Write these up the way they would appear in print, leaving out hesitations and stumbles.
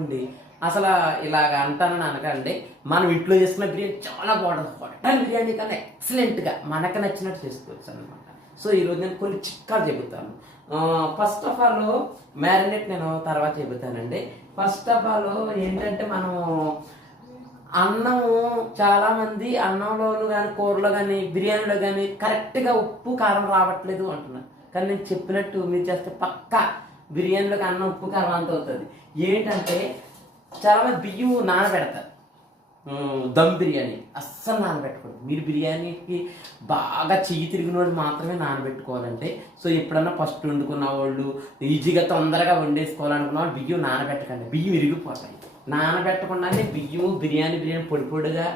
అండి అసలు ఇలాగ అంటానని అనకండి. మనం ఇంట్లో చేసుకున్న బిర్యానీ చాలా బాగుంటుంది. హోటల్ బిర్యానీ కన్నా ఎక్సలెంట్గా మనకు నచ్చినట్టు చేసుకోవచ్చు అనమాట. సో ఈరోజు నేను కొన్ని చిట్కాలు చెబుతాను. ఫస్ట్ ఆఫ్ ఆల్ మ్యారినేట్ నేను తర్వాత చెబుతానండి. ఫస్ట్ ఆఫ్ ఆల్ ఏంటంటే మనం అన్నము చాలామంది అన్నంలోను కానీ కూరలో కానీ బిర్యానీలో కానీ కరెక్ట్గా ఉప్పు కారం రావట్లేదు అంటున్నారు. కానీ నేను చెప్పినట్టు మీరు చేస్తే పక్కా బిర్యానీలోకి అన్నం ఉప్పు కారం అంత అవుతుంది. ఏంటంటే చాలామంది బియ్యం నానబెడతారు. దమ్ బిర్యానీ అస్సలు నానబెట్టకూడదు. మీరు బిర్యానీకి బాగా చెయ్యి తిరిగిన వాళ్ళు మాత్రమే నానబెట్టుకోవాలంటే. సో ఎప్పుడన్నా ఫస్ట్ వండుకున్న వాళ్ళు ఈజీగా తొందరగా వండేసుకోవాలనుకున్న వాళ్ళు బియ్యం నానబెట్టకండి, బియ్యం ఇరిగిపోతాయి. నానబెట్టకుండానే బిర్యానీ పొడి పొడిగా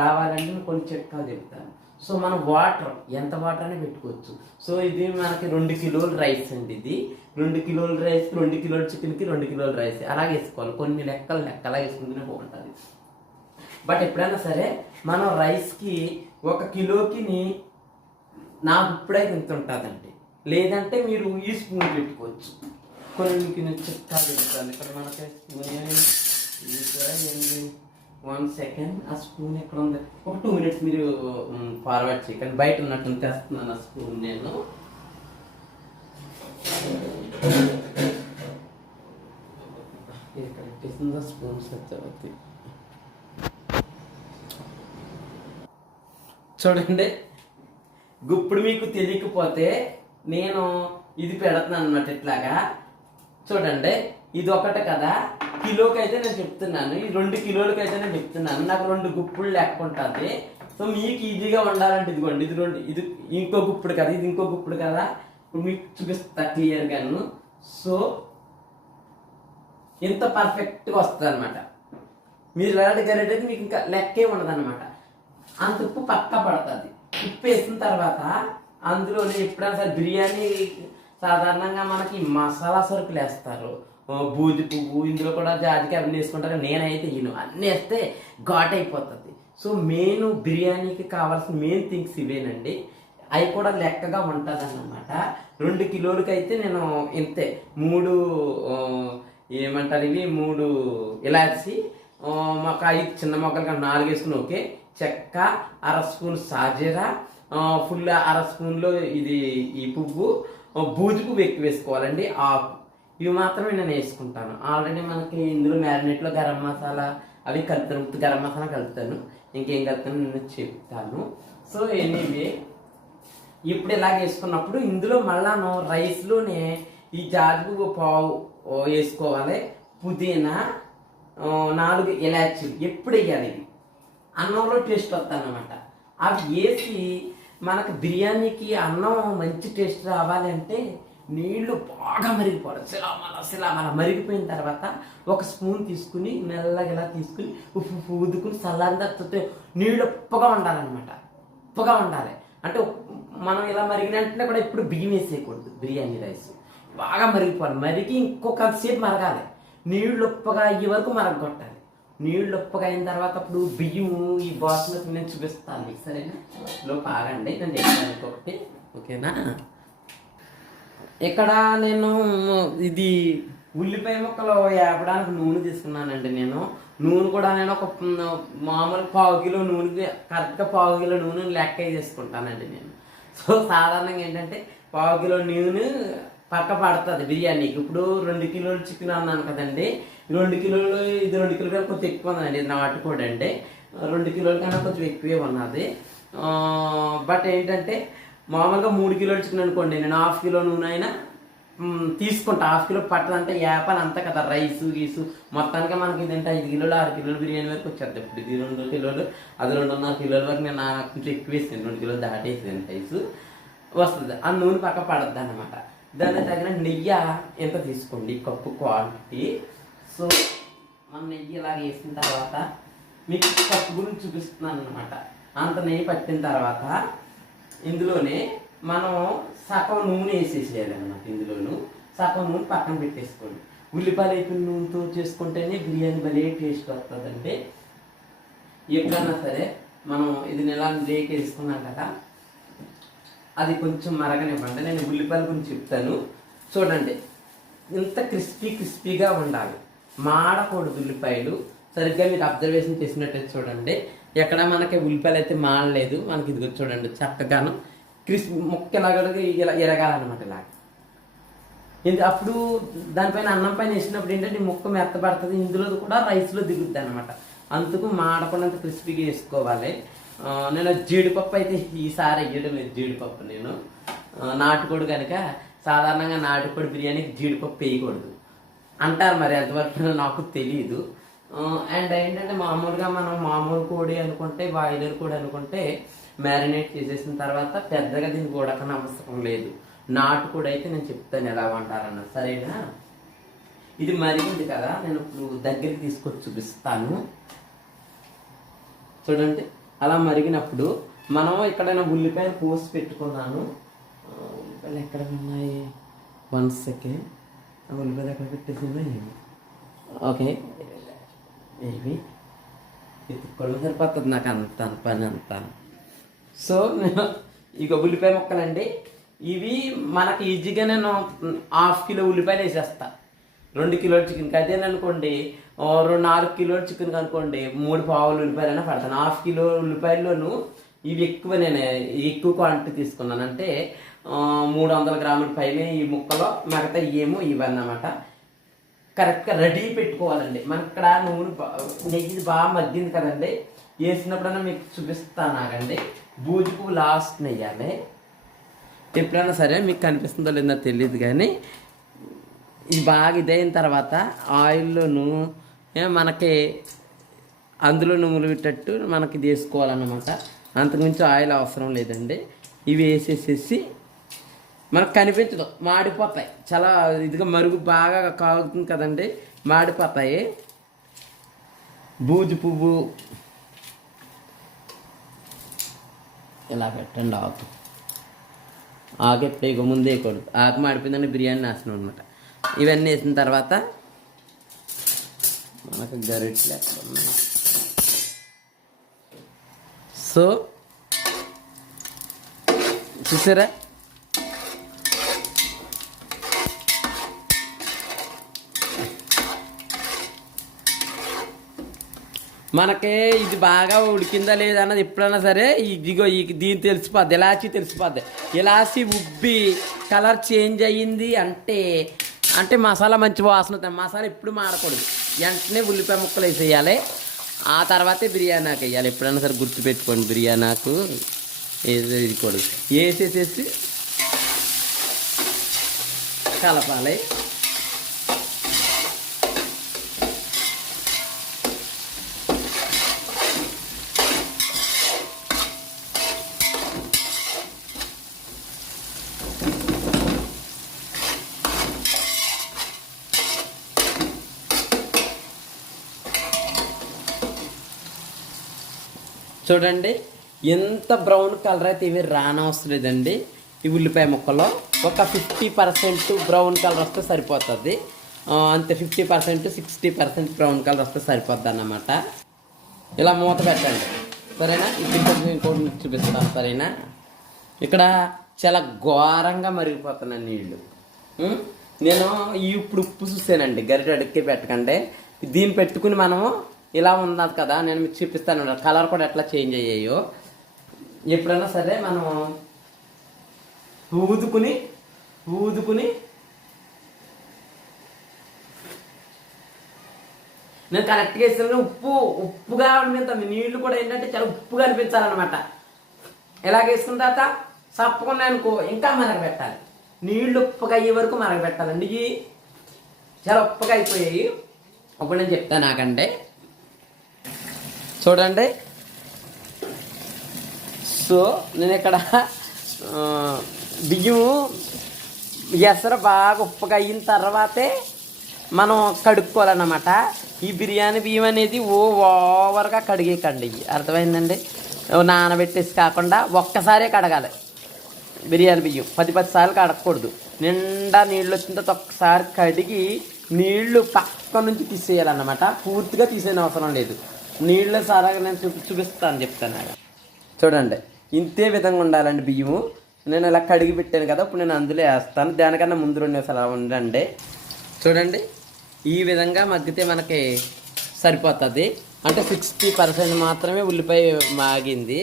రావాలంటే కొన్ని చిట్కాలు చెప్తాను. సో మనం వాటర్ ఎంత వాటర్ అని పెట్టుకోవచ్చు. సో ఇది మనకి 2 కిలోల రైస్ అండి. ఇది 2 కిలోల రైస్, 2 కిలోల చికెన్కి 2 కిలోల రైస్ అలాగే వేసుకోవాలి. కొన్ని లెక్కలా వేసుకుంటూనే బాగుంటుంది. బట్ ఎప్పుడైనా సరే మనం రైస్కి 1 కిలోకి నాకు ఇప్పుడైతే ఇంత ఉంటుందండి. లేదంటే మీరు ఈ స్పూన్ పెట్టుకోవచ్చు. కొన్ని నేను చిట్కాలు చెప్తాను. ఇక్కడ మనకి ఏంటి 1 సెకండ్. ఆ స్పూన్ ఎక్కడ ఉంది? ఒక 2 మినిట్స్ మీరు ఫార్వర్డ్ చేయకండి. బయట ఉన్నట్టు తెస్తున్నాను ఆ స్పూన్ నేను. కరెక్ట్ స్పూన్ సత్యవతి చూడండి. ఇప్పుడు మీకు తెలియకపోతే నేను ఇది పెడుతున్నాను అన్నమాట. ఇట్లాగా చూడండి. ఇది ఒకటి కదా, కిలోకి అయితే నేను చెప్తున్నాను. ఈ 2 కిలోలకి అయితే నేను చెప్తున్నాను. నాకు 2 గుప్పులు లెక్క ఉంటుంది. సో మీకు ఈజీగా ఉండాలంటే ఇదిగోండి, ఇది ఇంకో గుప్పుడు కదా, ఇది ఇంకో గుప్పుడు కదా. ఇప్పుడు మీకు చూపిస్తా క్లియర్గాను. సో ఇంత పర్ఫెక్ట్గా వస్తుంది అనమాట. మీరు ఎలాంటి గరిటెకి మీకు ఇంకా లెక్కే ఉండదు అనమాట. అంత ఉప్పు పక్కా పడుతుంది. ఉప్పు వేసిన తర్వాత అందులోనే ఎప్పుడైనా సరే బిర్యానీ సాధారణంగా మనకి మసాలా సరుకులు వేస్తారు. బూది పువ్వు, ఇందులో కూడా జాజికాయ అవన్నీ వేసుకుంటారు. నేనైతే అన్నీ వేస్తే ఘాట్ అయిపోతుంది. సో మెయిన్ బిర్యానీకి కావాల్సిన మెయిన్ థింగ్స్ ఇవేనండి. అవి కూడా లెక్కగా ఉంటుంది అన్నమాట. 2 కిలోలకి అయితే నేను ఇంతే 3 ఏమంటారు ఇవి 3 ఇలాచి, ఒక 5 చిన్న మొక్కలు 4 వేసుకుని ఓకే. చెక్క, 1/2 స్పూన్ సాజీరా, ఫుల్ 1/2 స్పూన్లో ఇది ఈ పువ్వు, బూజు పువ్వు ఎక్కువ వేసుకోవాలండి. ఆకు ఇవి మాత్రమే నేను వేసుకుంటాను. ఆల్రెడీ మనకి ఇందులో మ్యారినేట్లో గరం మసాలా అవి కలుపుతాను. గరం మసాలా కలుపుతాను. ఇంకేం కలుపుతాను నేను చెప్తాను. సో ఎనీవే ఇప్పుడు ఇలాగ వేసుకున్నప్పుడు ఇందులో మళ్ళాను రైస్లోనే ఈ జాజిపువ్వు పావు వేసుకోవాలి. పుదీనా, 4 ఇలాచీలు ఎప్పుడు వేయాలి. ఇవి అన్నంలో టేస్ట్ వస్తుంది అన్నమాట. అవి వేసి మనకు బిర్యానీకి అన్నం మంచి టేస్ట్ రావాలి అంటే నీళ్లు బాగా మరిగిపోవాలి. సిలామల మరిగిపోయిన తర్వాత 1 స్పూన్ తీసుకుని మెల్లగా ఇలా తీసుకుని ఉప్పు ఊదుకుని చల్లారితే నీళ్ళు ఉప్పగా ఉండాలన్నమాట. ఉప్పగా ఉండాలి అంటే మనం ఇలా మరిగిన వెంటనే కూడా ఇప్పుడు బియ్యం వేసేయకూడదు. బిర్యానీ రైస్ బాగా మరిగిపోవాలి. మరిగి ఇంకొకసేపు మరగాలి. నీళ్ళు ఉప్పగా అయ్యే వరకు మరగొట్టాలి. నీళ్ళు ఉప్పగా అయిన తర్వాత అప్పుడు బియ్యము ఈ బాస్మతి నేను చూపిస్తాను. సరేనా? లోపు ఆగండి, నేను చెప్తాను ఇంకొకటి. ఓకేనా? ఇక్కడ నేను ఇది ఉల్లిపాయ ముక్కలు వేపడానికి నూనె తీసుకున్నానండి. నూనె కూడా నేను ఒక మామూలు 1/2 కిలో నూనెకి కరెక్ట్గా 1/2 కిలో నూనె లెక్క చేసుకుంటానండి నేను. సో సాధారణంగా ఏంటంటే 1/2 కిలో నూనె పక్క పడుతుంది బిర్యానీకి. ఇప్పుడు 2 కిలోలు చికెన్ అన్నాను కదండి. 2 కిలోలు ఇది 2 కిలోలు కన్నా కొంచెం ఎక్కువ ఉందండి. ఇది నాటుకోడి అంటే 2 కిలోల కన్నా కొంచెం ఎక్కువే ఉన్నది. బట్ ఏంటంటే మామూలుగా 3 కిలోలు చికెన్ అనుకోండి, నేను 1/2 కిలో నూనె అయినా తీసుకుంటా. 1/2 కిలో పట్టదంటే యాపని అంతా కదా, రైసు గీసు మొత్తానికి మనకి ఇదంటే 5 కిలోలు 6 కిలోలు బిర్యానీ వరకు వచ్చేది. ఇప్పుడు ఇది 2 కిలోలు, అది 2.5 కిలోల వరకు నేను కొంచెం ఎక్కువ వేసాను. 2 కిలోలు దాటేసాను రైసు వస్తుంది. ఆ నూనె పక్క పడద్దు అనమాట. దాని తగిన నెయ్యి ఎంత తీసుకోండి, కప్పు క్వాంటిటీ. సో మనం నెయ్యి ఇలాగ వేసిన తర్వాత మీకు కప్పు గురించి చూపిస్తున్నాను అనమాట. అంత నెయ్యి పట్టిన తర్వాత ఇందులోనే మనం సగం నూనె వేసేసేయాలి అనమాట. ఇందులోను సగం నూనె పక్కన పెట్టేసుకోండి. ఉల్లిపాయలు అయిపోయిన నూనెతో చేసుకుంటేనే బిర్యానీ భలే టేస్ట్ వస్తుందంటే. ఎప్పుడన్నా సరే మనం ఇది నెల లేక వేసుకున్నాం కదా, అది కొంచెం మరగనివ్వండి. నేను ఉల్లిపాయల గురించి చెప్తాను. చూడండి, ఇంత క్రిస్పీగా ఉండాలి. మాడకూడదు ఉల్లిపాయలు. సరిగ్గా మీకు అబ్జర్వేషన్ చేసినట్టయితే చూడండి, ఎక్కడ మనకి ఉల్లిపాయలు అయితే మాడలేదు. మనకి ఇది చూడండి చక్కగాను క్రిస్పీ ముక్కలాగా ఇలా ఎరగాలన్నమాట. ఇలా ఇది అప్పుడు దానిపైన అన్నం పైన వేసినప్పుడు ఏంటంటే ముక్క మెత్తబడుతుంది, ఇందులో కూడా రైస్లో దిగుద్ది అనమాట. అందుకు మాడకుండా క్రిస్పీగా వేసుకోవాలి. నేను జీడిపప్పు అయితే ఈసారి వేయడం లేదు. జీడిపప్పు నేను నాటుకోడు కనుక సాధారణంగా నాటుకోడి బిర్యానీకి జీడిపప్పు వేయకూడదు అంటారు, మరి ఎంతవరకు నాకు తెలియదు. అండ్ ఏంటంటే మామూలుగా మనం మామూలు కోడి అనుకుంటే, బాయిలర్ కోడి అనుకుంటే మ్యారినేట్ చేసేసిన తర్వాత పెద్దగా దీనికి ఉడకన అవసరం లేదు. నాటుకోడి అయితే నేను చెప్తాను ఎలా వంటారన్న, సరేనా? ఇది మరిగింది కదా, నేను ఇప్పుడు దగ్గరికి తీసుకొచ్చి చూపిస్తాను. చూడండి, అలా మరిగినప్పుడు మనం ఎక్కడైనా ఉల్లిపాయలు పోసి పెట్టుకున్నాను. ఉల్లిపాయలు ఎక్కడ ఉన్నాయి? 1 సెకండ్. ఉల్లిపాయలు ఎక్కడ పెట్టేసి ఓకే, ఏవి ఎత్తుకోవడం సరిపోతుంది నాకు అంత పని అంతా. సో నేను ఇక ఉల్లిపాయ ముక్కలండి ఇవి. మనకి ఈజీగా నేను 1/2 కిలో ఉల్లిపాయలు వేసేస్తా 2 కిలోల చికెన్కి. అదేననుకోండి 4 కిలోల చికెన్కి అనుకోండి 3 పావులు ఉల్లిపాయలైనా పడతాను. 1/2 కిలో ఉల్లిపాయల్లోనూ ఇవి ఎక్కువ, నేను ఎక్కువ క్వాంటిటీ తీసుకున్నాను. అంటే 300 గ్రాముల పైన ఈ ముక్కలో, మిగతా ఏమో ఇవన్నమాట. కరెక్ట్గా రెడీ పెట్టుకోవాలండి. మనకి ఇక్కడ నెయ్యి బాగా మగ్గింది కదండి, వేసినప్పుడైనా మీకు చూపిస్తాను ఆగండి. బూజు పువ్వు లాస్ట్ నెయ్యాలి. ఎప్పుడైనా సరే మీకు కనిపిస్తుందో లేదో తెలియదు కానీ ఇది బాగా ఇదైన తర్వాత ఆయిల్లోనూ మనకి అందులో నువ్వులు పెట్టేట్టు మనకి తీసుకోవాలన్నమాట. అంతకుమించి ఆయిల్ అవసరం లేదండి. ఇవి వేసేసేసి మనకు కనిపించదు, మాడిపోతాయి. చాలా ఇదిగా మరుగు బాగా కాగుతుంది కదండి, మాడిపోతాయి. బూజు పువ్వు ఇలా పెట్టండి. ఆకు ఎప్పుడు ఇక ముందే వేయకూడదు, ఆకు మాడిపోయిందండి బిర్యానీ నాశనం అనమాట. ఇవన్నీ వేసిన తర్వాత మనకు గరిటెలు ఎక్కడ ఉన్నాయి. సో చూసారా, మనకి ఇది బాగా ఉడికిందా లేదా అన్నది ఎప్పుడైనా సరే ఇదిగో దీని తెలిసిపోద్ది, ఇలాచి తెలిసిపోద్ది. ఇలాచి ఉబ్బి కలర్ చేంజ్ అయ్యింది అంటే మసాలా మంచి వాసన అవుతుంది. మసాలా ఎప్పుడు మాడకూడదు, వెంటనే ఉల్లిపాయ ముక్కలు వేసేయాలి. ఆ తర్వాతే బిర్యానీ ఆకు వేయాలి. ఎప్పుడైనా సరే గుర్తుపెట్టుకోండి, బిర్యానీ ఆకు వేయకూడదు. వేసేసేసి కలపాలి. చూడండి ఎంత బ్రౌన్ కలర్ అయితే ఇవి రానవసరం లేదండి. ఈ ఉల్లిపాయ ముక్కలో ఒక 50% బ్రౌన్ కలర్ వస్తే సరిపోతుంది. అంతే, 50% 60% బ్రౌన్ కలర్ వస్తే సరిపోద్ది అన్నమాట. ఇలా మూత పెట్టండి, సరేనా? ఇప్పుడు ఇంకోటి చూపిస్తాను, సరేనా? ఇక్కడ చాలా ఘోరంగా మరిగిపోతున్నాను నీళ్ళు. నేను ఇప్పుడు ఉప్పు చూసానండి, గరిటె అడుక్కి పెట్టకండి. దీన్ని పెట్టుకుని మనము ఇలా ఉన్నది కదా, నేను మీకు చూపిస్తాను కలర్ కూడా ఎట్లా చేంజ్ అయ్యాయో. ఎప్పుడైనా సరే మనం ఊదుకుని నేను కరెక్ట్గా వేస్తాను. ఉప్పుగా అనిపిస్తుంది, నీళ్లు కూడా ఏంటంటే చాలా ఉప్పుగా అనిపించాలన్నమాట. ఇలాగ వేసుకున్న తర్వాత చప్పుకున్నాయి అనుకో ఇంకా మరగబెట్టాలి. నీళ్లు ఉప్పుగా అయ్యే వరకు మరగబెట్టాలండి. ఇవి చాలా ఉప్పుగా అయిపోయాయి. అప్పుడు నేను చెప్తాను నాకంటే, చూడండి. సో నేను ఇక్కడ బియ్యం ఎసరు బాగా ఉప్పుగా అయిన తర్వాతే మనం కడుక్కోవాలన్నమాట. ఈ బిర్యానీ బియ్యం అనేది ఓవర్గా కడిగేకండి, అర్థమైందండి? నానబెట్టేసి కాకుండా ఒక్కసారే కడగాలి బిర్యానీ బియ్యం. 10 సార్లు కడగకూడదు. నిండా నీళ్ళు వచ్చిన తర్వాత ఒక్కసారి కడిగి నీళ్లు పక్క నుంచి తీసేయాలన్నమాట. పూర్తిగా తీసేయని అవసరం లేదు. నీళ్ళ సారాగా నేను చూపిస్తాను, చెప్తాను. చూడండి, ఇంతే విధంగా ఉండాలండి బియ్యము. నేను ఇలా కడిగి పెట్టాను కదా, ఇప్పుడు నేను అందులో వేస్తాను. దానికన్నా ముందు 2 నిమిషాలు ఉండండి. చూడండి, ఈ విధంగా మగ్గితే మనకి సరిపోతుంది. అంటే 60% మాత్రమే ఉల్లిపాయ మాగింది.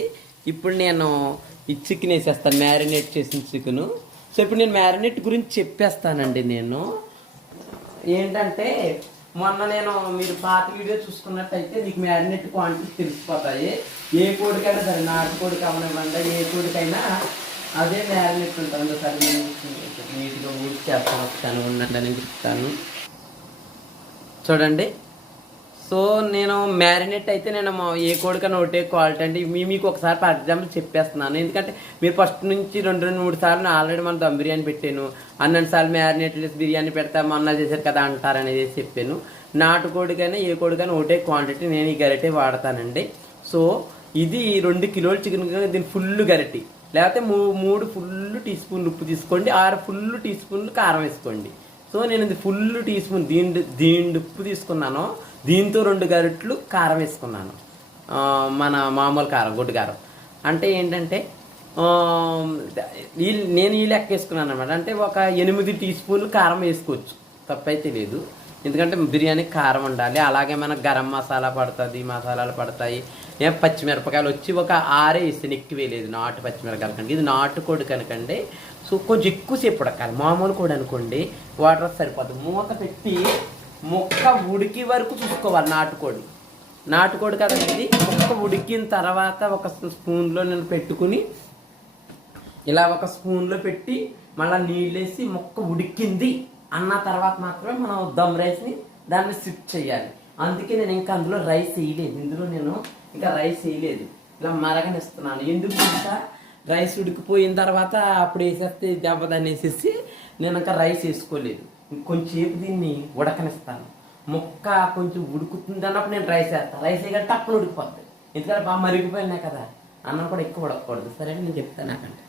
ఇప్పుడు నేను ఈ చికెన్ వేసేస్తాను, మ్యారినేట్ చేసిన చికెను. సో ఇప్పుడు నేను మ్యారినేట్ గురించి చెప్పేస్తానండి. నేను ఏంటంటే మొన్న నేను మీరు పాత వీడియో చూసుకున్నట్టయితే మీకు మ్యారినేట్ క్వాంటిటీ తెలిసిపోతాయి. ఏ కోడికైనా సరే, నాటుకోడి కావనివ్వండి, ఏ కోడికైనా అదే మ్యారినేట్ ఉంటుంది. సరే నేను నీట్గా ఊరికి చేస్తాను, వస్తాను ఉండండి అని చెప్తాను చూడండి. సో నేను మ్యారినేట్ అయితే నేను ఏ కోడికైనా ఒకటే క్వాలిటీ అండి. మీకు ఒకసారి ఫర్ ఎగ్జాంపుల్ చెప్పేస్తున్నాను. ఎందుకంటే మీరు ఫస్ట్ నుంచి 2-3 సార్లు ఆల్రెడీ మనం దమ్ బిర్యానీ పెట్టాను, అన్ని సార్లు మ్యారినేట్ చేసి బిర్యానీ పెడతా మొన్న చేశారు కదా అంటారనేది చెప్పాను. నాటుకోడికైనా ఏ కోడికైనా ఒకటే క్వాంటిటీ నేను ఈ గరిటె వాడతానండి. సో ఇది 2 కిలోల చికెన్, దీని ఫుల్ గరిటె, లేకపోతే 3 ఫుల్ టీ స్పూన్లు ఉప్పు తీసుకోండి, 6 ఫుల్ టీ స్పూన్లు కారం వేసుకోండి. సో నేను ఇది ఫుల్ టీ స్పూన్ దీని ఉప్పు తీసుకున్నాను, దీంతో 2 గరిటెలు కారం వేసుకున్నాను. మన మామూలు కారం, గొడ్డు కారం. అంటే ఏంటంటే నేను ఈ లెక్క వేసుకున్నాను అనమాట. అంటే ఒక 8 టీ స్పూన్లు కారం వేసుకోవచ్చు, తప్పైతే లేదు. ఎందుకంటే బిర్యానీకి కారం ఉండాలి. అలాగే మనకు గరం మసాలా పడుతుంది, మసాలాలు పడతాయి. పచ్చిమిరపకాయలు వచ్చి ఒక 6 వేస్తాను, ఎక్కువ వేయలేదు. నాటు పచ్చిమిరపకాయలు కంటే ఇది నాటుకోడి కనుకండి. సో కొంచెం ఎక్కువసేపు ఉడకాలి. మామూలు కోడి అనుకోండి వాటర్ సరిపోతుంది. మూత పెట్టి ముక్క ఉడికి వరకు చూసుకోవాలి. నాటుకోడి కదండి. ముక్క ఉడికిన తర్వాత ఒక స్పూన్లో నేను పెట్టుకుని ఇలా ఒక స్పూన్లో పెట్టి మళ్ళీ నీళ్ళేసి ముక్క ఉడికింది అన్న తర్వాత మాత్రమే మనం దమ్ రైస్ని దాన్ని సిప్ చేయాలి. అందుకే నేను ఇంకా అందులో రైస్ వేయలేదు. ఇందులో నేను ఇంకా రైస్ వేయలేదు, ఇలా మరగనిస్తున్నాను. ఎందుకు ఇంకా రైస్ ఉడికిపోయిన తర్వాత అప్పుడు వేసేస్తే దెబ్బదాన్ని వేసేసి నేను ఇంకా రైస్ వేసుకోలేదు. కొంచెంసేపు దీన్ని ఉడకనిస్తాను. ముక్క కొంచెం ఉడుకుతుంది అన్నప్పుడు నేను రైస్ వేస్తాను. రైస్ వేయగా టక్కున ఉడికిపోతుంది. ఎందుకంటే బాగా మరిగిపోయినాయి కదా, అన్నం కూడా ఎక్కువ ఉడకకూడదు. సరే నేను చెప్తాను నాకంటే.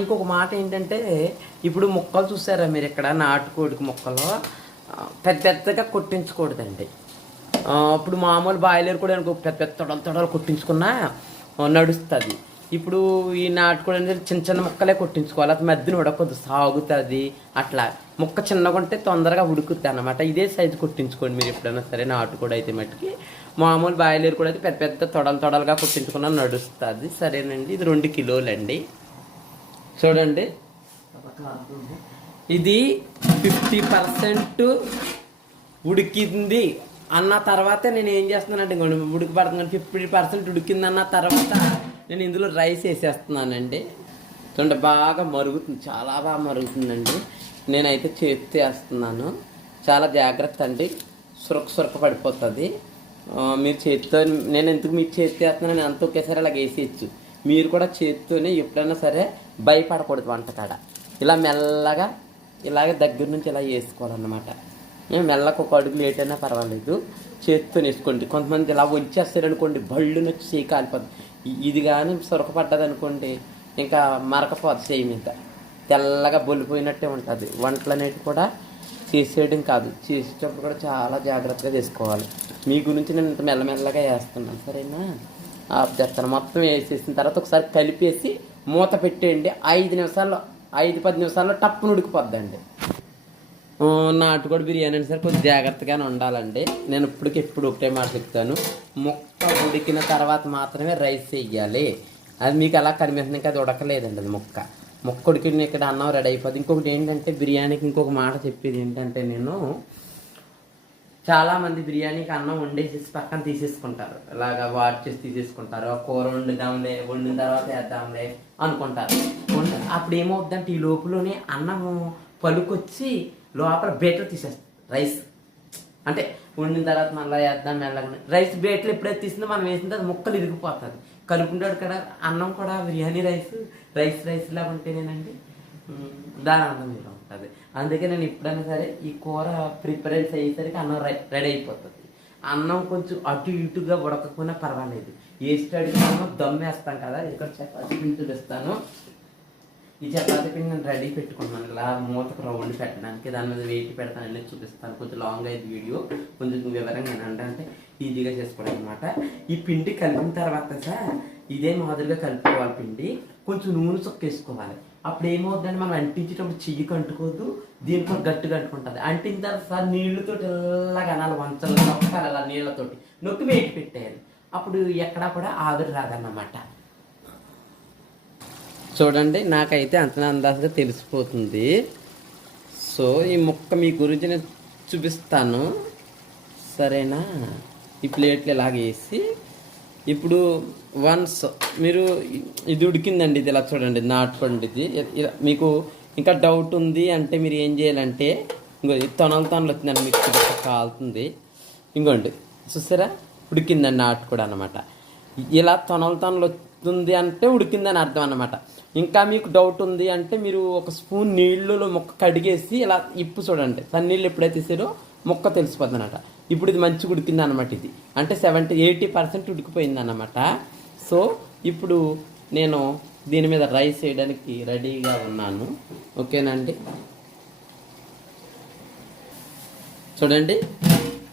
ఇంకొక మాట ఏంటంటే, ఇప్పుడు ముక్కలు చూసారా మీరు ఇక్కడ, నాటుకోడికి ముక్కలు పెద్దగా కొట్టించకూడదండి. ఇప్పుడు మామూలు బాయిలర్ కూడా అనుకో పెద్ద తొడలు కొట్టించుకున్నా నడుస్తుంది. ఇప్పుడు ఈ నాటుకోడి అనేది చిన్న ముక్కలే కొట్టించుకోవాలి. అది మధ్యన ఉడకదు, సాగుతుంది. అట్లా ముక్క చిన్నగా ఉంటే తొందరగా ఉడుకుతుంది అన్నమాట. ఇదే సైజు కొట్టించుకోండి మీరు ఎప్పుడైనా సరే. నాటుకోడి అయితే మట్టుకి, మామూలు బాయిలర్ కూడా అయితే పెద్ద తొడలుగా కొట్టించుకున్నా నడుస్తుంది. సరేనండి. ఇది 2 కిలోలండి. చూడండి, ఇది 50% ఉడికింది అన్న తర్వాత నేను ఏం చేస్తున్నానంటే, ఉడికి పడుతున్నాను. 50% ఉడికిందన్న తర్వాత నేను ఇందులో రైస్ వేసేస్తున్నానండి. చూడండి, బాగా మరుగుతుంది, చాలా బాగా మరుగుతుందండి. నేనైతే చేతితో వేస్తున్నాను. చాలా జాగ్రత్త అండి, సురక పడిపోతుంది. మీరు చేతితో, నేను ఎందుకు మీకు చేతితో వేస్తున్నాను, నేను అంత ఒకేసారి అలా వేసేయచ్చు. మీరు కూడా చేతితోనే ఎప్పుడైనా సరే భయపడకూడదు వంటకాడ. ఇలా మెల్లగా ఇలాగే దగ్గర నుంచి ఇలా వేసుకోవాలన్నమాట. మెల్లగా ఒక అడుగు లేట్ అయినా పర్వాలేదు, చేతితో వేసుకోండి. కొంతమంది ఇలా వచ్చేస్తారనుకోండి, బళ్ళు నొచ్చి చేయి కాలిపోతుంది. ఇది కానీ సొరకపడ్డది అనుకోండి, ఇంకా మరకపోదు చేయి మీద, తెల్లగా బొల్లిపోయినట్టే ఉంటుంది. వంటలు అనేవి కూడా చేసేయడం కాదు, చేసేటప్పుడు కూడా చాలా జాగ్రత్తగా చేసుకోవాలి. మీ గురించి నేను ఇంత మెల్లమెల్లగా వేస్తున్నాను, సరేనా? చేస్తాను. మొత్తం వేసేసిన తర్వాత ఒకసారి కలిపేసి మూత పెట్టేయండి. 5-10 నిమిషాల్లో టప్పును ఉడికిపోద్దండి. నాటుకోడి బిర్యానీ అంటే సరే కొంచెం జాగ్రత్తగానే ఉండాలండి. నేను ఎప్పుడు ఒకటే మాట చెప్తాను, ముక్క ఉడికిన తర్వాత మాత్రమే రైస్ వేయాలి. అది మీకు అలా కనిపిస్తుంది, ఇంకా అది ఉడకలేదండి. అది ముక్క ఉడికిన ఇక్కడ అన్నం రెడీ అయిపోద్ది. ఇంకొకటి ఏంటంటే, బిర్యానీకి ఇంకొక మాట చెప్పేది ఏంటంటే, నేను చాలామంది బిర్యానీకి అన్నం వండేసేసి పక్కన తీసేసుకుంటారు, ఇలాగా వాష్ చేసి తీసేసుకుంటారు. కూర వండిన తర్వాత వేద్దాంలే అనుకుంటారు. అప్పుడు ఏమవుద్దంటే, ఈ లోపలనే అన్నము పలుకొచ్చి లోపల బేటర్ తీసేస్తుంది రైస్. అంటే వండిన తర్వాత మళ్ళీ వేద్దాం మెల్లగా. రైస్ బేట్లు ఎప్పుడైతే తీసిందో మనం వేసిన తర్వాత ముక్కలు ఇరిగిపోతుంది. కలుపుకుంటాడు కదా అన్నం కూడా. బిర్యానీ రైస్ లాగా ఉంటేనేనండి దాని అన్నం ఇలా ఉంటుంది. అందుకే నేను ఎప్పుడైనా సరే ఈ కూర ప్రిపరేషన్ అయ్యేసరికి అన్నం రెడీ అయిపోతుంది. అన్నం కొంచెం అటు ఇటుగా ఉడకపోయినా పర్వాలేదు, వేస్తాము దమ్ వేస్తాం కదా. ఇక్కడ చపాతీ పిండి చూపిస్తాను. ఈ చపాతీ పిండి నేను రెడీ పెట్టుకున్నాను, ఇలా మూతకు రౌండ్ పెట్టడానికి. దాని మీద వెయిట్ పెడతాను అనేది చూపిస్తాను. కొంచెం లాంగ్ అయింది వీడియో, కొంచెం వివరంగా అంటే ఈజీగా చేసుకోవడం అనమాట. ఈ పిండి కలిపిన తర్వాత సార్ ఇదే మాదిరిగా కలుపుకోవాలి పిండి. కొంచెం నూనె చుక్క వేసుకోవాలి. అప్పుడు ఏమవుతుందంటే మనం అంటించేటప్పుడు చెయ్యికి అంటుకోదు, దీనికి గట్టిగా అంటుకుంటుంది. అంటిన తర్వాత నీళ్ళతో ఇలాగ అనాలి, వంచలు నొక్కాలి, అలా నీళ్ళతోటి నొక్కి వేటి పెట్టేయాలి. అప్పుడు ఎక్కడా కూడా ఆవిరి రాదన్నమాట. చూడండి, నాకైతే అంత అందాజుగా తెలిసిపోతుంది. సో ఈ ముక్క మీ గురించి నేను చూపిస్తాను, సరేనా? ఈ ప్లేట్లు ఇలాగ వేసి ఇప్పుడు వన్స్ మీరు ఇది ఉడికిందండి, ఇది ఇలా చూడండి, నాటుకోండి. ఇది ఇలా మీకు ఇంకా డౌట్ ఉంది అంటే మీరు ఏం చేయాలంటే, ఇంకో తొనలు వచ్చిందండి, మీకు కాలుతుంది. ఇంకోండి చూసారా, ఉడికిందండి నాటుకోడు అనమాట. ఇలా తొనలు వస్తుంది అంటే ఉడికిందని అర్థం అన్నమాట. ఇంకా మీకు డౌట్ ఉంది అంటే మీరు ఒక స్పూన్ నీళ్ళలో ముక్క కడిగేసి ఇలా ఇప్పు చూడండి, సన్నీళ్ళు ఎప్పుడైతే తీసారో ముక్క తెలిసిపోద్ది అనమాట. ఇప్పుడు ఇది మంచిగా ఉడికింది అనమాట. ఇది అంటే 80% ఉడికిపోయింది అన్నమాట. సో ఇప్పుడు నేను దీని మీద రైస్ వేయడానికి రెడీగా ఉన్నాను. ఓకేనండి, చూడండి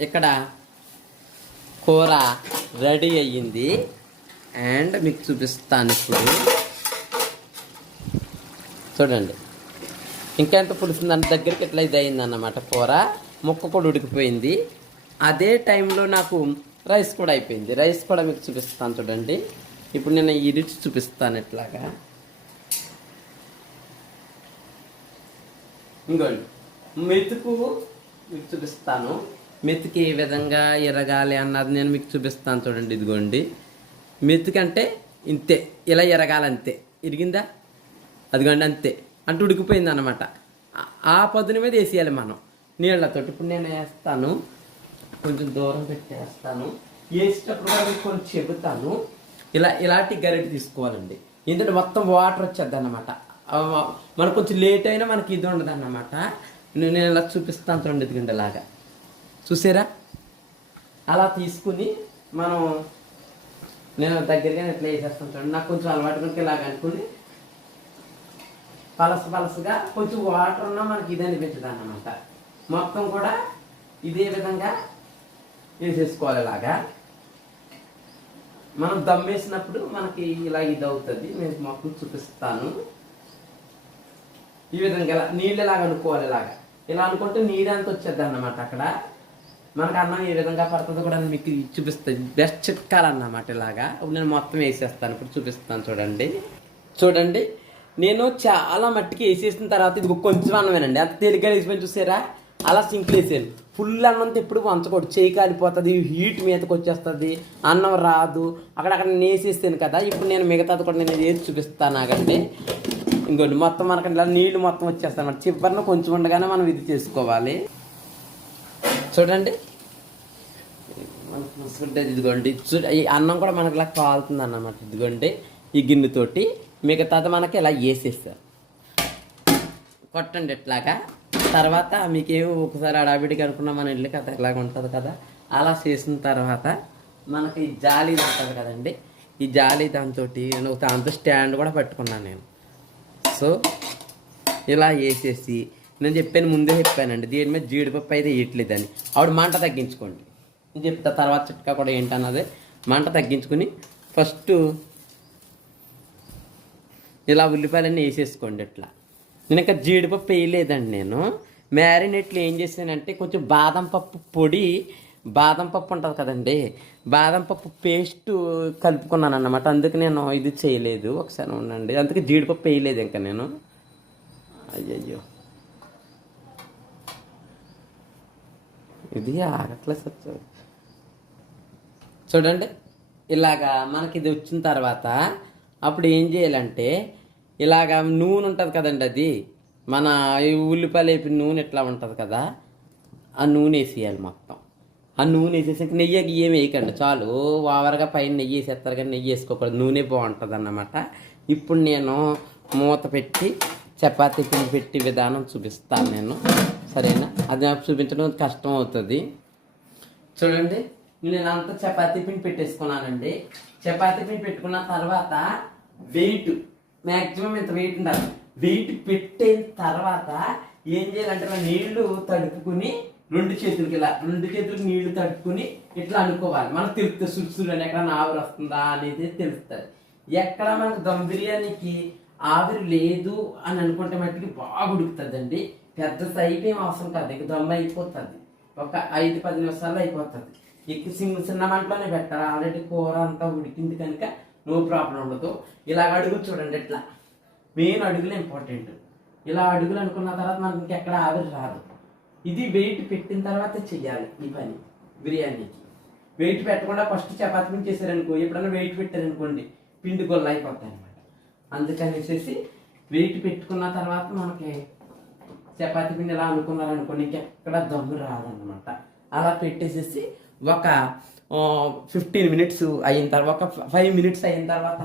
ఇక్కడ కూర రెడీ అయ్యింది. అండ్ మీకు చూపిస్తాను ఇప్పుడు. చూడండి, ఇంకెంత పులుసుందంటే దగ్గరికి ఎట్లా ఇది అయిందన్నమాట. కూర ముక్క కూడా ఉడికిపోయింది. అదే టైంలో నాకు రైస్ కూడా అయిపోయింది. రైస్ కూడా మీకు చూపిస్తాను చూడండి. ఇప్పుడు నేను ఈ రుచి చూపిస్తాను ఇట్లాగా. ఇంకోండి మెతుకు మీకు చూపిస్తాను. మెతుకు ఏ విధంగా ఎరగాలి అన్నది నేను మీకు చూపిస్తాను చూడండి. ఇదిగోండి, మెతుకు అంటే ఇంతే, ఇలా ఎరగాలంతే. ఇరిగిందా? అదిగోండి అంతే, అంటే ఉడికిపోయింది అన్నమాట. ఆ పదును మీద వేసేయాలి మనం నీళ్ళతో. ఇప్పుడు నేను వేస్తాను, కొంచెం దూరం పెట్టేస్తాను. వేసేటప్పుడు కూడా మీకు కొంచెం చెబుతాను. ఇలాంటి గరిటె తీసుకోవాలండి, ఎందుకంటే మొత్తం వాటర్ వచ్చేద్ది అన్నమాట. మనకు కొంచెం లేట్ అయినా మనకి ఇది ఉండదు అన్నమాట. నేను ఇలా చూపిస్తాను చూడండి. ఇదిగండి ఇలాగా చూసారా, అలా తీసుకుని మనం నేను దగ్గరగా ఇట్లా వేసేస్తాను చూడండి. నాకు కొంచెం అలవాటు కనుక ఇలాగ అనుకుని పలసగా కొంచెం వాటర్ ఉన్నా మనకి ఇది అనిపించదు అన్నమాట. మొత్తం కూడా ఇదే విధంగా వేసేసుకోవాలి. ఇలాగా మనం దమ్ వేసినప్పుడు మనకి ఇలా ఇది అవుతుంది. నేను మొత్తం చూపిస్తాను. ఈ విధంగా ఇలా నీళ్ళు ఇలాగ అనుకోవాలి. ఇలా అనుకుంటే నీరు అంత వచ్చేద్ది అన్నమాట. అక్కడ మనకు అన్నం ఏ విధంగా పడుతుందో కూడా మీకు చూపిస్తుంది. బెస్ట్ చిట్కాలన్నమాట. ఇలాగా నేను మొత్తం వేసేస్తాను, ఇప్పుడు చూపిస్తాను చూడండి. నేను చాలా మట్టికి వేసేసిన తర్వాత ఇది కొంచెం అన్నమేనండి, అంత తేలిగ్గా వేసిపోయి చూసారా, అలా సింక్లు వేసాను. ఫుల్ అన్నంతో ఎప్పుడు వంచకూడదు, చేయి కాలిపోతుంది, హీట్ మీదకి వచ్చేస్తుంది, అన్నం రాదు. అక్కడ నేను వేసేసాను కదా. ఇప్పుడు నేను మిగతాది కూడా నేను వేసి చూపిస్తాను. ఆగండి, ఇంకోటి మొత్తం మనకి ఇలా నీళ్లు మొత్తం వచ్చేస్తాయి అన్నమాట. చివరిన కొంచెం ఉండగానే మనం ఇది చేసుకోవాలి. చూడండి, ఇదిగోండి ఈ అన్నం కూడా మనకి ఇలా కాలుతుంది అన్నమాట. ఇదిగోండి ఈ గిన్నెతోటి మిగతాది మనకి ఇలా వేసేస్తారు. కొట్టండి ఇట్లాగా. తర్వాత మీకేమో ఒకసారి అడావిడికి అనుకున్నా మన ఇల్లు కదా ఇలాగ ఉంటుంది కదా. అలా చేసిన తర్వాత మనకి జాలి ఉంటుంది కదండి, ఈ జాలి దాంతో స్టాండ్ కూడా పట్టుకున్నాను నేను. సో ఇలా వేసేసి నేను చెప్పాను, ముందే చెప్పానండి, దీని మీద జీడిపప్పు అయితే వేయట్లేదని. ఆవిడ మంట తగ్గించుకోండి, నేను చెప్తా తర్వాత చిట్కా కూడా ఏంటన్నది. మంట తగ్గించుకుని ఫస్ట్ ఇలా ఉల్లిపాయలన్నీ వేసేసుకోండి. ఇట్లా నేను ఇంకా జీడిపప్పు వేయలేదండి. నేను మ్యారినేట్లు ఏం చేశానంటే కొంచెం బాదం పప్పు పొడి, బాదం పప్పు ఉంటుంది కదండి, బాదం పప్పు పేస్ట్ కలుపుకున్నాను అన్నమాట. అందుకే నేను ఇది చేయలేదు. ఒకసారి ఉండండి, అందుకే జీడిపప్పు వేయలేదు ఇంకా నేను. అయ్యయ్యో, ఇది ఆగట్లేదు సార్. చూడండి, ఇలాగా మనకి ఇది వచ్చిన తర్వాత అప్పుడు ఏం చేయాలంటే ఇలాగా నూనె ఉంటుంది కదండి, అది మన ఉల్లిపాయలు వేపి నూనె ఎట్లా ఉంటుంది కదా, ఆ నూనె వేసేయాలి మొత్తం. ఆ నూనె వేసేసి నెయ్యి ఏం వేయకండి, చాలు. ఓవర్గా పైన నెయ్యి వేసేస్తారు కానీ నెయ్యి వేసుకోకూడదు, నూనె బాగుంటుంది అన్నమాట. ఇప్పుడు నేను మూత పెట్టి చపాతీ పిండి పెట్టి విధానం చూపిస్తాను నేను, సరేనా? అది నాకు చూపించడం కష్టం అవుతుంది. చూడండి, నేను అంతా చపాతీ పిండి పెట్టేసుకున్నానండి. చపాతీ పిండి పెట్టుకున్న తర్వాత వెయిట్ మ్యాక్సిమం ఇంత వెయిట్ ఉండాలి. వెయిట్ పెట్టిన తర్వాత ఏం చేయాలంటే నీళ్లు తడుపుకుని రెండు చేతులకి నీళ్లు తడుపుకుని ఇట్లా అనుకోవాలి. మనకు తెలుస్తుంది సుడుసుడు అని ఎక్కడ ఆవిరి వస్తుందా అనేది తెలుస్తుంది. ఎక్కడ మనకు దమ్ బిర్యానీకి ఆవిరి లేదు అని అనుకుంటే మట్టికి బాగా ఉడుకుతుందండి. పెద్ద సైప్ ఏం అవసరం కాదు, ఇక దమ్ అయిపోతుంది. ఒక 5-10 నిమిషాల్లో అయిపోతుంది. ఎక్కువ చిన్న మంటలోనే పెట్టాలి. ఆల్రెడీ కూర అంతా ఉడికింది కనుక నో ప్రాబ్లం ఉండదు. ఇలా అడుగులు చూడండి, ఇట్లా మెయిన్ అడుగులు ఇంపార్టెంట్. ఇలా అడుగులు అనుకున్న తర్వాత మనకి ఇంకెక్కడ ఆవిరి రాదు. ఇది వెయిట్ పెట్టిన తర్వాత చెయ్యాలి ఈ పని బిర్యానీకి. వెయిట్ పెట్టకుండా ఫస్ట్ చపాతీ పిండి చేశారనుకో, ఎప్పుడైనా వెయిట్ పెట్టారనుకోండి పిండి గొల్ల అయిపోతాయి అనమాట. అందుకనేసి వెయిట్ పెట్టుకున్న తర్వాత మనకి చపాతీ పిండి ఇలా అనుకున్నారనుకోండి ఇంకెక్కడ దమ్ము రాదన్నమాట. అలా పెట్టేసేసి ఒక 15 మినిట్స్ అయిన తర్వాత, ఒక 5 మినిట్స్ అయిన తర్వాత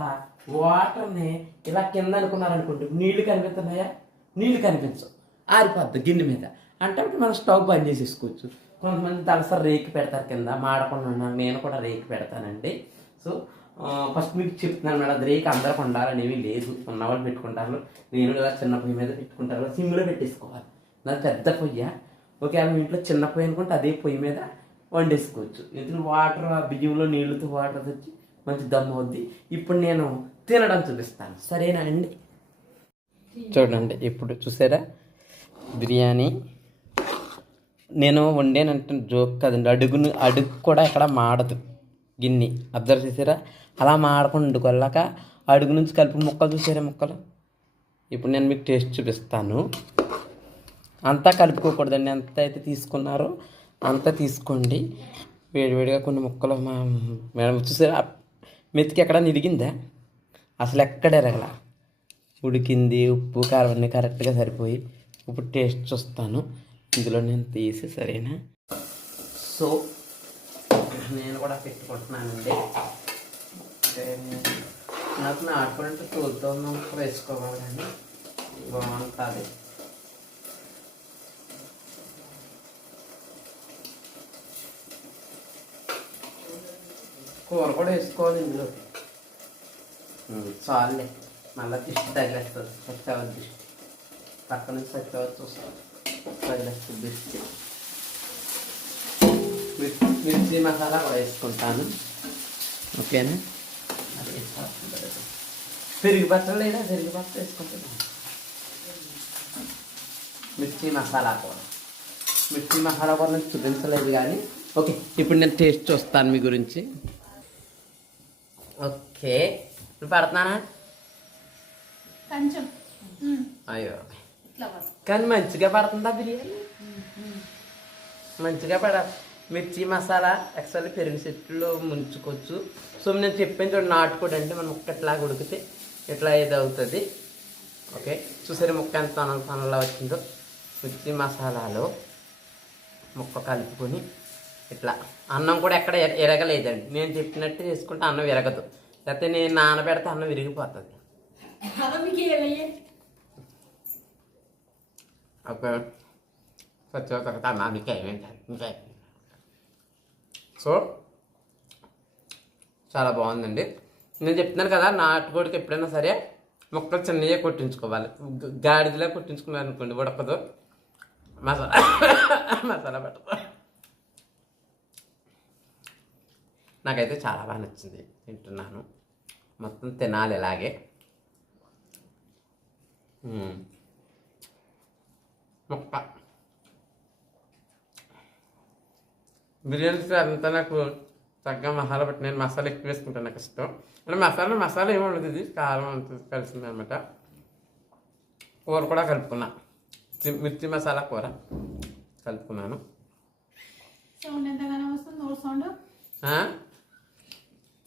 వాటర్ని ఇలా కింద అనుకున్నారనుకోండి, నీళ్లు కనిపిస్తున్నాయా? నీళ్లు కనిపించవు, ఆరిపోద్ది గిన్నె మీద. అంటే మనం స్టవ్ బంద్ చేసేసుకోవచ్చు. కొంతమంది తలసరి రేకి పెడతారు కింద, మాడకుండా ఉన్నాను. నేను కూడా రేకి పెడతానండి. సో ఫస్ట్ మీకు చెప్తున్నాను మేడం, అది రేకి అందరికి ఉండాలనేవి లేదు. ఉన్నవాళ్ళు పెట్టుకుంటారు, నేను ఇలా చిన్న పొయ్యి మీద పెట్టుకుంటాను. సిమ్లో పెట్టేసుకోవాలి. నాది పెద్ద పొయ్య. ఒకవేళ మీ ఇంట్లో చిన్న పొయ్యి అనుకుంటే అదే పొయ్యి మీద వండేసుకోవచ్చు. ఎందుకంటే వాటర్, ఆ బియ్యంలో నీళ్ళతో వాటర్ వచ్చి మంచి దమ్ అవుద్ది. ఇప్పుడు నేను తినడం చూపిస్తాను, సరేనా అండి? చూడండి, ఇప్పుడు చూసారా బిర్యానీ నేను వండానంటే జోక్ కదండి. అడుగు కూడా ఎక్కడ మాడదు గిన్నె. అబ్జర్వ్ చేసారా? అలా మాడకుండా వండుకోలేక అడుగు నుంచి కలిపి ముక్కలు చూసారా ముక్కలు. ఇప్పుడు నేను మీకు టేస్ట్ చూపిస్తాను. అంతా కలుపుకోకూడదండి, ఎంత అయితే తీసుకున్నారో అంతా తీసుకోండి. వేడివేడిగా కొన్ని ముక్కలు మేడం చూసారా, మెతికి ఎక్కడ నిరిగిందా? అసలు ఎక్కడ ఎరగల, ఉడికింది. ఉప్పు కారం అన్నీ కరెక్ట్గా సరిపోయి. ఇప్పుడు టేస్ట్ చూస్తాను. ఇందులో నేను తీసి, సరేనా? సో నేను కూడా పెట్టుకుంటున్నానండి. నాకు నాటుకుంటే చూద్దాం వేసుకోవాలి కానీ బాగుంటుంది. కూర కూడా వేసుకోవాలి ఇందులో. చాలులే, మళ్ళీ దిష్టి తగిలేస్తుంది. సత్యవతి దిష్టి పక్క నుంచి సత్యవతి చూస్తాను, తగిలేస్తుంది దిష్టి. మిర్చి మసాలా కూడా వేసుకుంటాను, ఓకేనా? అది వేసుకోవాలి. పెరుగు పచ్చడి లేదా, పెరుగు పచ్చడి వేసుకుంటాను. మిర్చి మసాలా కూర నాకు చూపించలేదు కానీ ఓకే. ఇప్పుడు నేను టేస్ట్ చూస్తాను మీ గురించి. ఓకే, ఇప్పుడు పడుతున్నానా? కొంచెం. అయ్యో, కానీ మంచిగా పడుతుందా బిర్యానీ? మంచిగా పడాలి. మిర్చి మసాలా యాక్చువల్లీ పెరుగు చెట్టులో ముంచుకోవచ్చు. సో నేను చెప్పాను చూడండి, నాటుకోడి అంటే మనం ముక్క ఎట్లాగా ఉడికితే ఇట్లా ఇది అవుతుంది. ఓకే, చూసారు ముక్క ఎంత తనలా వచ్చిందో. మిర్చి మసాలాలో ముక్క కలుపుకొని ఇట్లా. అన్నం కూడా ఎక్కడ ఎరగలేదండి. నేను చెప్పినట్టు చేసుకుంటే అన్నం ఎరగదు, లేకపోతే నేను నానబెడితే అన్నం విరిగిపోతుంది. ఓకే, తర్వాత అన్న మీకు ఏమేంటారు. సో చాలా బాగుందండి. నేను చెప్తున్నాను కదా, నాటుకోడికి ఎప్పుడైనా సరే ముక్కలు చిన్నగా కొట్టించుకోవాలి. గాడిదలా కొట్టించుకున్నారు అనుకోండి ఉడకదు, మసాలా పెట్టదు. నాకైతే చాలా బాగా నచ్చింది, తింటున్నాను. మొత్తం తినాలి ఇలాగే. ముక్క బిర్యానీకి అంతా నాకు తగ్గ మసాలా పెట్టి, నేను మసాలా ఎక్కువ వేసుకుంటాను, నాకు ఇష్టం. అంటే మసాలా ఏమి ఉండదు, ఇది కారం అంత కలిసింది అనమాట. కూర కూడా కలుపుకున్నా, మిర్చి మసాలా కూర కలుపుకున్నాను.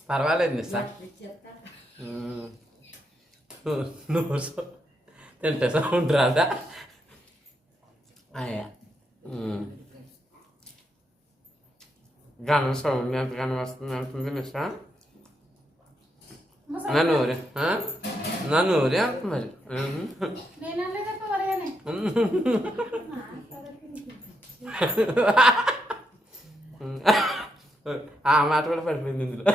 పర్వాలేదు సార్, నువ్వు తింటే సౌండ్ రాదా? అయ్యా గానం సౌండ్ ఎంతగానో వస్తుంది అంటుంది నిషా. నన్ను ఊరే అంత మరి. ఆ మాట కూడా పడిపోయింది ఇందులో.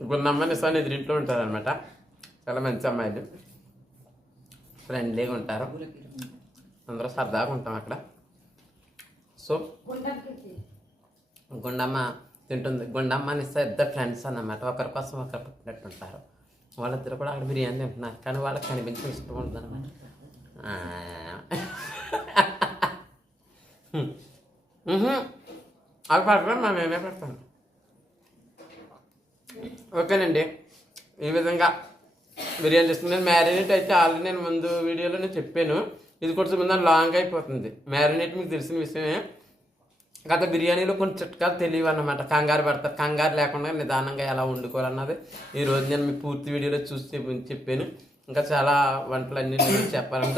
ఇప్పుడు నమ్మ నిషాని ఎదురింట్లో ఉంటారనమాట. చాలా మంచి అమ్మాయిలు, ఫ్రెండ్లీగా ఉంటారు, అందరూ సరదాగా ఉంటాం అక్కడ. సో గుండమ్మ తింటుంది. గుండమ్మ అని ఇద్దరు ఫ్రెండ్స్ అన్నమాట, ఒకరి కోసం ఒకరు పుట్టినట్టు ఉంటారు. వాళ్ళిద్దరు కూడా అక్కడ బిర్యానీ తింటున్నారు, కానీ వాళ్ళకి కనిపించిన ఇష్టం ఉంటుంది అనమాట. అది పడతాను, మేమే పెడతాను. ఓకేనండి, ఈ విధంగా బిర్యానీ చేసుకున్నాను. మ్యారినేట్ అయితే ఆల్రెడీ నేను ముందు వీడియోలో నేను చెప్పాను, ఇది కొంచెం ముందు లాంగ్ అయిపోతుంది. మ్యారినేట్ మీకు తెలిసిన విషయమే. గత బిర్యానీలో కొన్ని చిట్కాలు తెలియవు అన్నమాట, కంగారు పడతారు. కంగారు లేకుండా నిదానంగా ఎలా వండుకోవాలన్నది ఈరోజు నేను మీ పూర్తి వీడియోలో చూసి చెప్పాను. ఇంకా చాలా వంటలన్నీ నేను చెప్పాలని